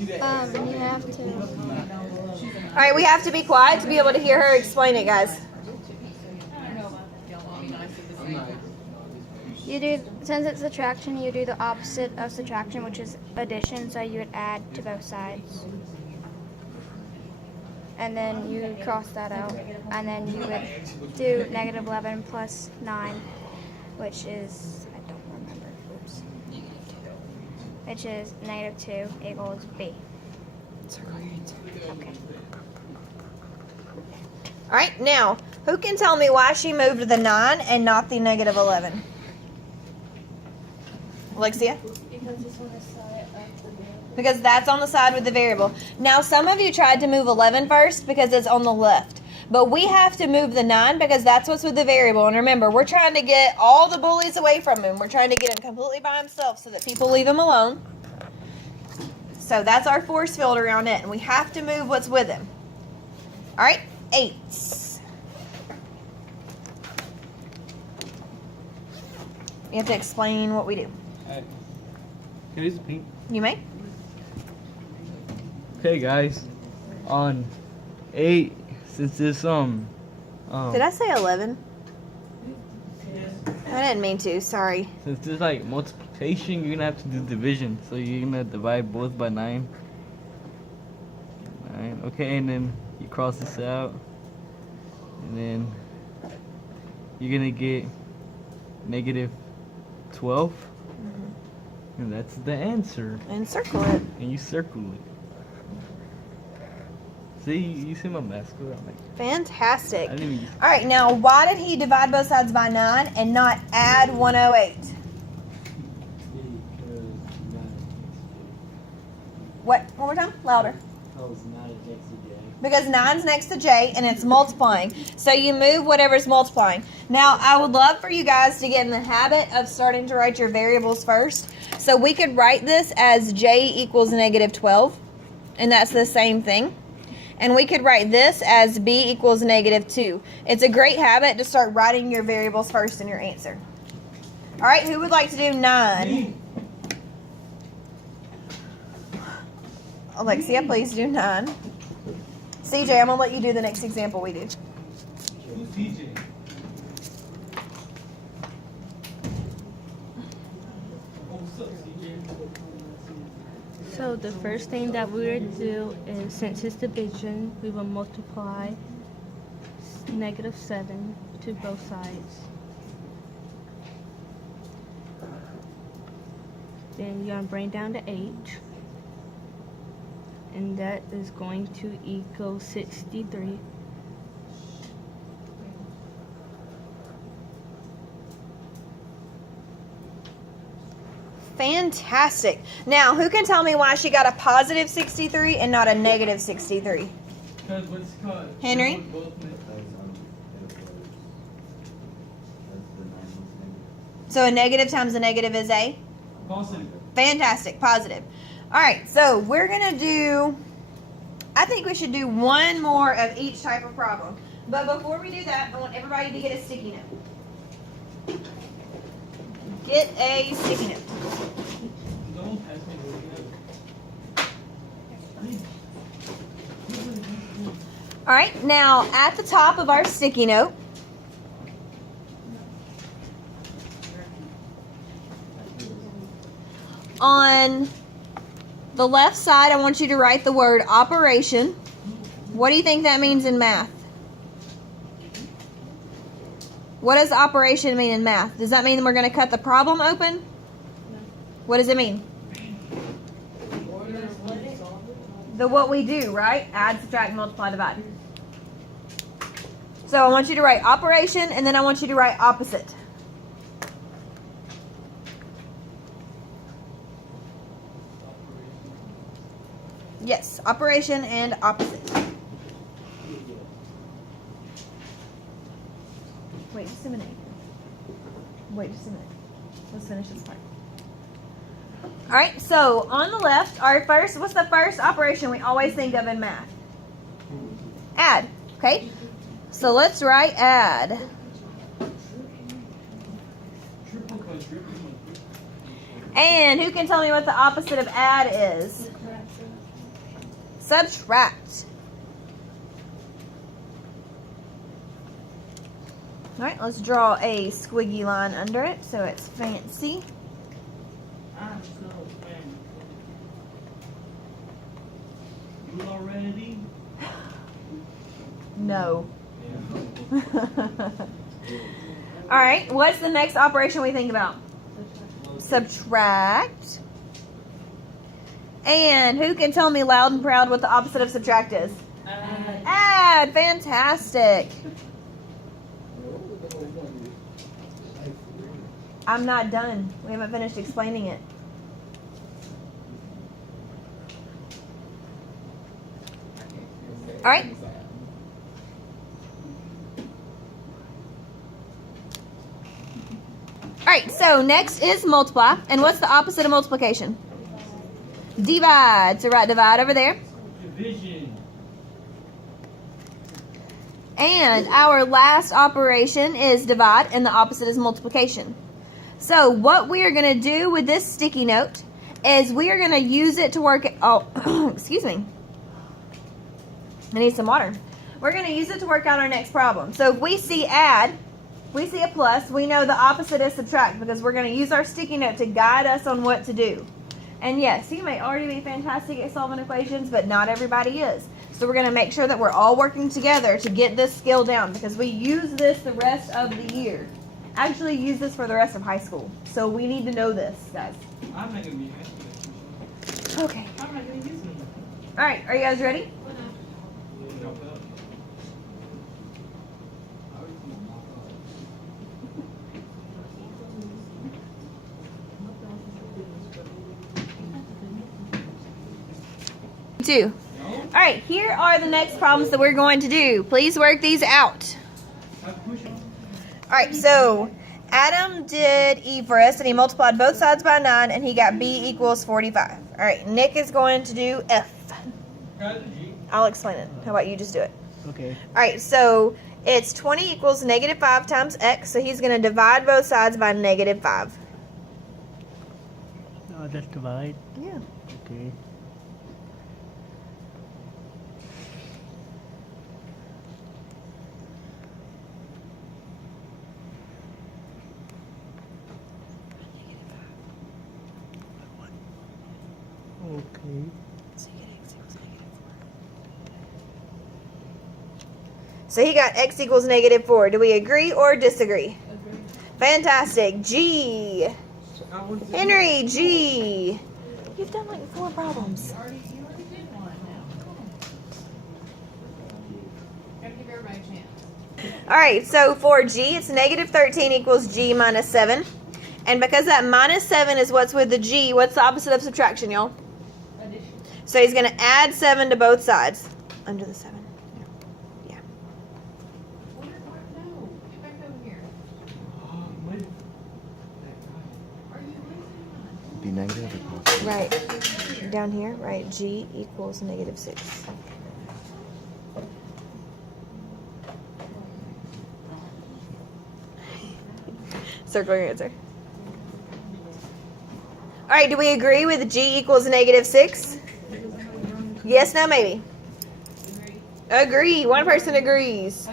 You have to. All right, we have to be quiet to be able to hear her explain it, guys. You do, since it's subtraction, you do the opposite of subtraction, which is addition, so you would add to both sides. And then you cross that out, and then you would do negative 11 plus 9, which is, I don't remember, oops, which is negative 2 equals B. Okay. All right, now, who can tell me why she moved the 9 and not the negative 11? Alexia? Because it's on the side of the variable. Because that's on the side with the variable. Now, some of you tried to move 11 first because it's on the left. But we have to move the 9 because that's what's with the variable. And remember, we're trying to get all the bullies away from him. We're trying to get him completely by himself so that people leave him alone. So that's our force field around it. And we have to move what's with him. All right, 8s. You have to explain what we do. Can I use a paint? You may. Okay, guys. On 8, since this Did I say 11? I didn't mean to. Sorry. since there's like multiplication, you're gonna have to do division. So you're gonna divide both by 9. 9. Okay, and then you cross this out, and then you're gonna get negative 12. And that's the answer. And circle it. And you circle it. See, you see my mask? I'm like, Fantastic. I didn't even. All right, now why did he divide both sides by 9 and not add 108? What? One more time? Louder. Because 9's next to J and it's multiplying. So you move whatever's multiplying. Now, I would love for you guys to get in the habit of starting to write your variables first. So we could write this as J equals negative 12. And that's the same thing. And we could write this as B equals negative 2. It's a great habit to start writing your variables first in your answer. All right, who would like to do 9? Alexia, please do 9. CJ, I'm going to let you do the next example we do. Who's DJ? Oh, what's up, CJ? So the first thing that we would do is, since it's division, we will multiply negative 7 to both sides. Then you're going to bring down the h. And that is going to equal 63. Fantastic. Now, who can tell me why she got a positive 63 and not a negative 63? Because what's called? Henry? So a negative times a negative is a? Positive. Fantastic. Positive. All right, so we're going to do, I think we should do one more of each type of problem. But before we do that, I want everybody to get a sticky note. Get a sticky note. Don't pass me. All right, now at the top of our sticky note, on the left side, I want you to write the word operation. What do you think that means in math? What does operation mean in math? Does that mean we're going to cut the problem open? What does it mean? The what we do, right? Add, subtract, multiply, divide. So I want you to write operation, and then I want you to write opposite. Yes, operation and opposite. Wait just a minute. Wait just a minute. Let's finish this part. All right, so on the left, our first, what's the first operation we always think of in math? Add, okay? So let's write add. And who can tell me what the opposite of add is? subtract. All right, let's draw a squiggy line under it so it's fancy. I'm so fan. You already? No. All right, what's the next operation we think about? Subtract. And who can tell me loud and proud what the opposite of subtract is? Add. Fantastic. I'm not done. We haven't finished explaining it. All right. All right, so next is multiply. And what's the opposite of multiplication? Divide. So write divide over there. Division. And our last operation is divide, and the opposite is multiplication. So what we are going to do with this sticky note is we are going to use it to work. Oh, excuse me. I need some water. We're going to use it to work out our next problem. So if we see add, we see a plus, we know the opposite is subtract because we're going to use our sticky note to guide us on what to do. And yes, you may already be fantastic at solving equations, but not everybody is. So we're going to make sure that we're all working together to get this skill down because we use this the rest of the year. Actually use this for the rest of high school. So we need to know this, guys. I'm not gonna be happy. Okay. I'm not gonna use them. All right, are you guys ready? Two. All right, here are the next problems that we're going to do. Please work these out. All right, so Adam did E for us, and he multiplied both sides by 9, and he got B equals 45. All right, Nick is going to do F. I'll explain it. How about you just do it? Okay. All right, so it's 20 equals negative 5 times X, so he's going to divide both sides by negative 5. No, just divide. Yeah. Okay. Okay. So he got X equals negative 4. Do we agree or disagree? Agree. Fantastic. G. Henry, G. You've done like 4 problems. You already did one now. Come on. Gotta give everybody a chance. All right, so for G, it's negative 13 equals G minus 7. And because that minus 7 is what's with the G, what's the opposite of subtraction, y'all? Addition. So he's going to add 7 to both sides. Under the 7. Yeah. No. Get back over here. Are you losing? Be negative or positive? Right. Down here, right. G equals negative 6. Circle your answer. All right, do we agree with G equals negative 6? Yes, no, maybe. Agree. One person agrees.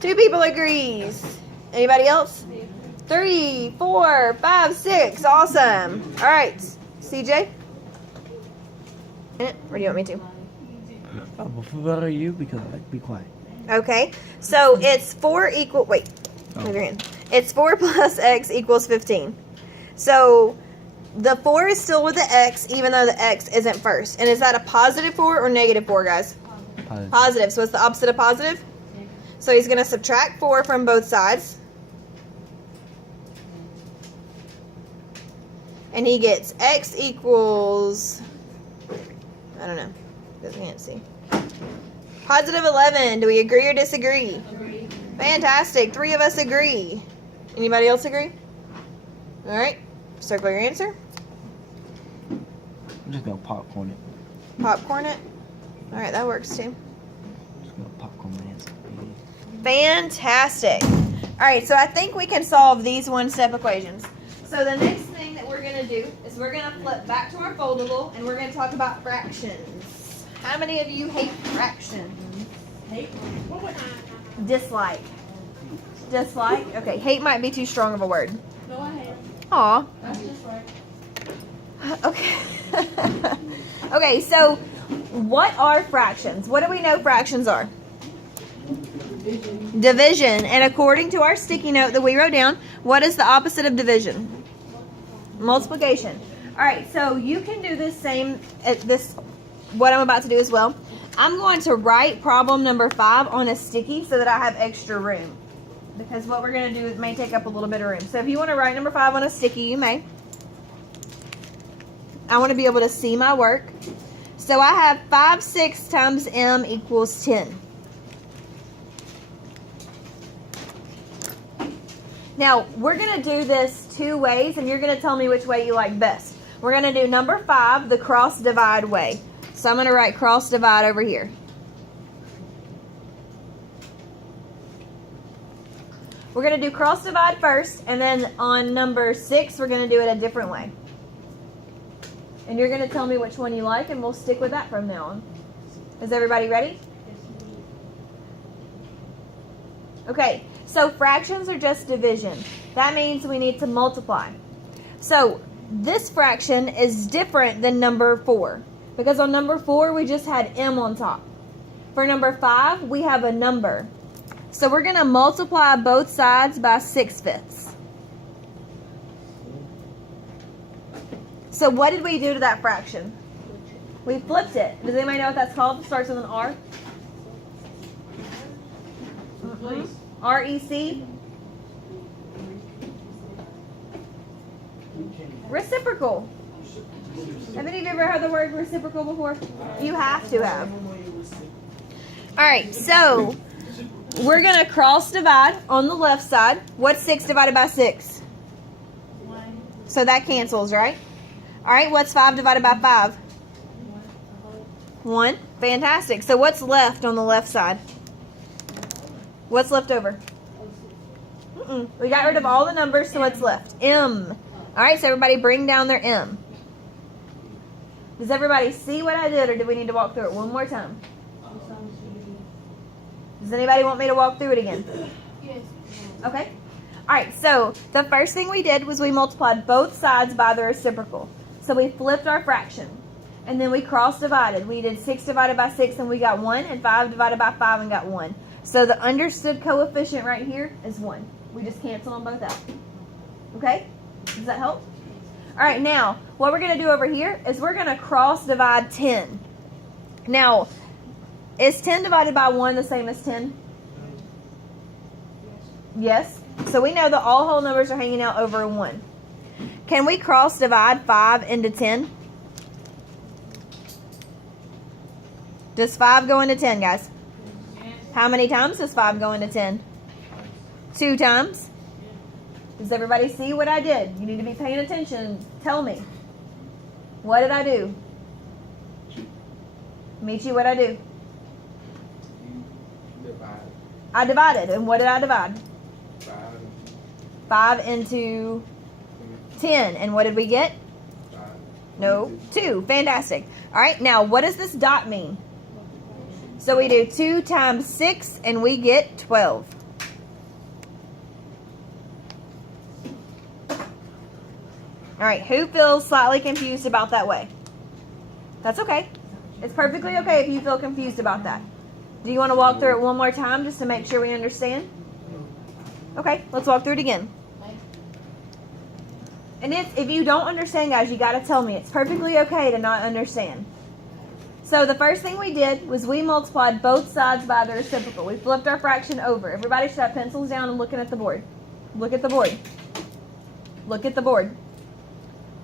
2 people agrees. Anybody else? 3, 4, 5, 6. Awesome. All right. CJ? Or do you want me to? What are you? Because I be quiet. Okay. So it's 4 equal. Wait. Move your hand. It's 4 plus X equals 15. So the 4 is still with the X, even though the X isn't first. And is that a positive 4 or negative 4, guys? Positive. Positive. So what's the opposite of positive? So he's going to subtract 4 from both sides. And he gets X equals, I don't know. Doesn't can't see. Positive 11. Do we agree or disagree? Agree. Fantastic. 3 of us agree. Anybody else agree? All right. Circle your answer. I'm just gonna popcorn it. Popcorn it. All right, that works too. I'm just gonna popcorn my answer. Fantastic. All right, so I think we can solve these one-step equations. So the next thing that we're going to do is we're going to flip back to our foldable and we're going to talk about fractions. How many of you hate fractions? Hate? What would Dislike. Dislike? Okay, hate might be too strong of a word. No, I hate. Aw. That's just right. Okay. Okay, so what are fractions? What do we know fractions are? Division. And according to our sticky note that we wrote down, what is the opposite of division? Multiplication. All right, so you can do this same, what I'm about to do as well. I'm going to write problem number 5 on a sticky so that I have extra room. Because what we're going to do may take up a little bit of room. So if you want to write number 5 on a sticky, you may. I want to be able to see my work. So I have 5 6 times m equals 10. Now, we're going to do this 2 ways, and you're going to tell me which way you like best. We're going to do number 5, the cross divide way. So I'm going to write cross divide over here. We're going to do cross divide first, and then on number 6, we're going to do it a different way. And you're going to tell me which one you like, and we'll stick with that from now on. Is everybody ready? Okay, so fractions are just division. That means we need to multiply. So this fraction is different than number 4. Because on number 4, we just had m on top. For number 5, we have a number. So we're going to multiply both sides by 6/5. So what did we do to that fraction? We flipped it. Does anybody know what that's called? It starts with an R. Please. REC. Reciprocal. Have any of you ever heard the word reciprocal before? You have to have. All right, so we're going to cross divide on the left side. What's 6 divided by 6? 1. So that cancels, right? All right, what's 5 divided by 5? 1. Fantastic. So what's left on the left side? What's left over? We got rid of all the numbers, so what's left? M. All right, so everybody bring down their M. Does everybody see what I did, or do we need to walk through it one more time? Does anybody want me to walk through it again? Yes. Okay. All right, so the first thing we did was we multiplied both sides by the reciprocal. So we flipped our fraction. And then we cross-divided. We did 6 divided by 6 and we got 1, and 5 divided by 5 and got 1. So the understood coefficient right here is 1. We just cancel them both out. Okay? Does that help? All right, now, what we're going to do over here is we're going to cross-divide 10. Now, is 10 divided by 1 the same as 10? Yes. So we know that all whole numbers are hanging out over 1. Can we cross-divide 5 into 10? Does 5 go into 10, guys? How many times does 5 go into 10? 2 times. Does everybody see what I did? You need to be paying attention. Tell me. What did I do? Michi, what did I do? I divided. And what did I divide? 5 into 10. And what did we get? No, 2. Fantastic. All right, now what does this dot mean? So we do 2 times 6 and we get 12. All right, who feels slightly confused about that way? That's okay. It's perfectly okay if you feel confused about that. Do you want to walk through it one more time just to make sure we understand? Okay, let's walk through it again. And if you don't understand, guys, you got to tell me. It's perfectly okay to not understand. So the first thing we did was we multiplied both sides by the reciprocal. We flipped our fraction over. Everybody should have pencils down and looking at the board. Look at the board. Look at the board.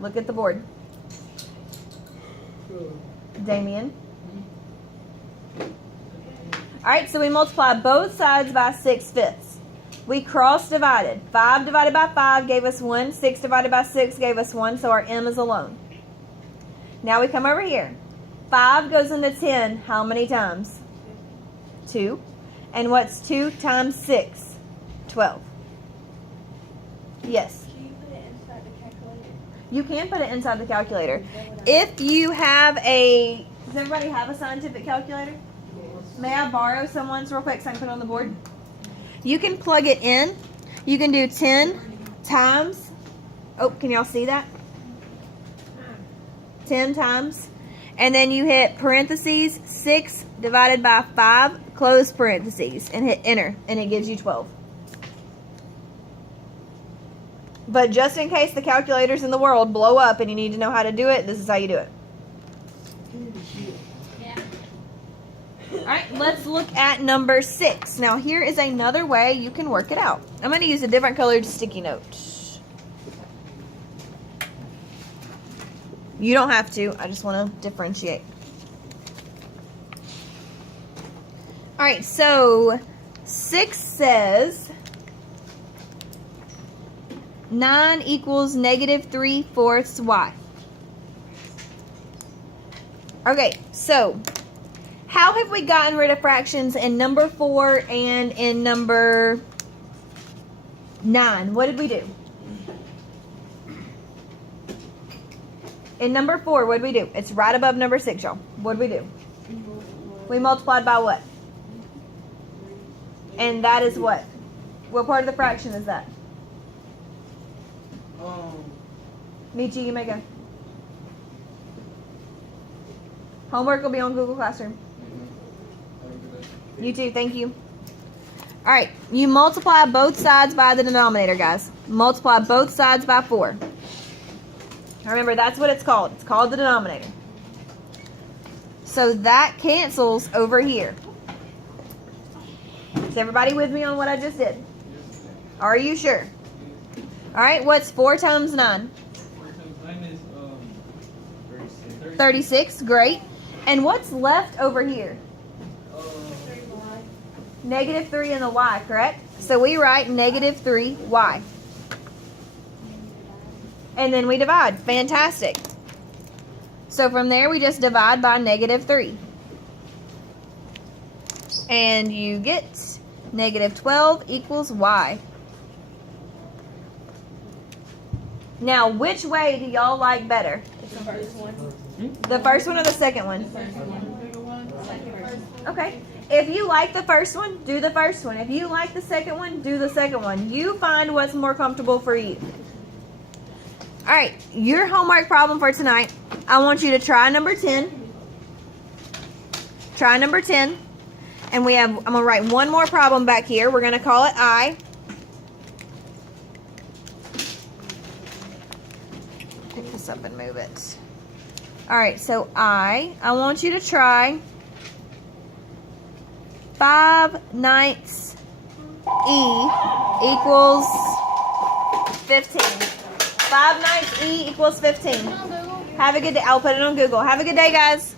Look at the board. Damien. Alright, so we multiplied both sides by 6/5. We cross-divided. 5 divided by 5 gave us 1. 6 divided by 6 gave us 1, so our M is alone. Now we come over here. 5 goes into 10 how many times? 2. And what's 2 times 6? 12. Yes. Can you put it inside the calculator? You can put it inside the calculator. If you have a Does everybody have a scientific calculator? May I borrow someone's real quick so I can put it on the board? You can plug it in. You can do 10 times. Oh, can y'all see that? 10 times. And then you hit parentheses 6 divided by 5, close parentheses, and hit enter, and it gives you 12. But just in case the calculators in the world blow up and you need to know how to do it, this is how you do it. Alright, let's look at number 6. Now here is another way you can work it out. I'm going to use a different colored sticky note. You don't have to, I just want to differentiate. Alright, so 6 says 9 equals negative 3/4 y. Okay, so how have we gotten rid of fractions in number 4 and in number 9? What did we do? In number 4, what did we do? It's right above number 6, y'all. What did we do? We multiplied by what? And that is what? What part of the fraction is that? Michi, you may go. Homework will be on Google Classroom. You too, thank you. Alright, you multiply both sides by the denominator, guys. Multiply both sides by 4. Remember, that's what it's called. It's called the denominator. So that cancels over here. Is everybody with me on what I just did? Are you sure? Alright, what's 4 times 9? 4 times 9 is 36. 36, great. And what's left over here? Negative 3 in the y, correct? So we write negative 3y. And then we divide. Fantastic. So from there, we just divide by negative 3. And you get negative 12 equals y. Now, which way do y'all like better? The first one or the second one? Okay. If you like the first one, do the first one. If you like the second one, do the second one. You find what's more comfortable for you. All right, your homework problem for tonight, I want you to try number 10. Try number 10. And I'm going to write one more problem back here. We're going to call it I. Pick this up and move it. All right, so I want you to try 5/9 E equals 15. 5/9 E equals 15. Have a good day. I'll put it on Google. Have a good day, guys.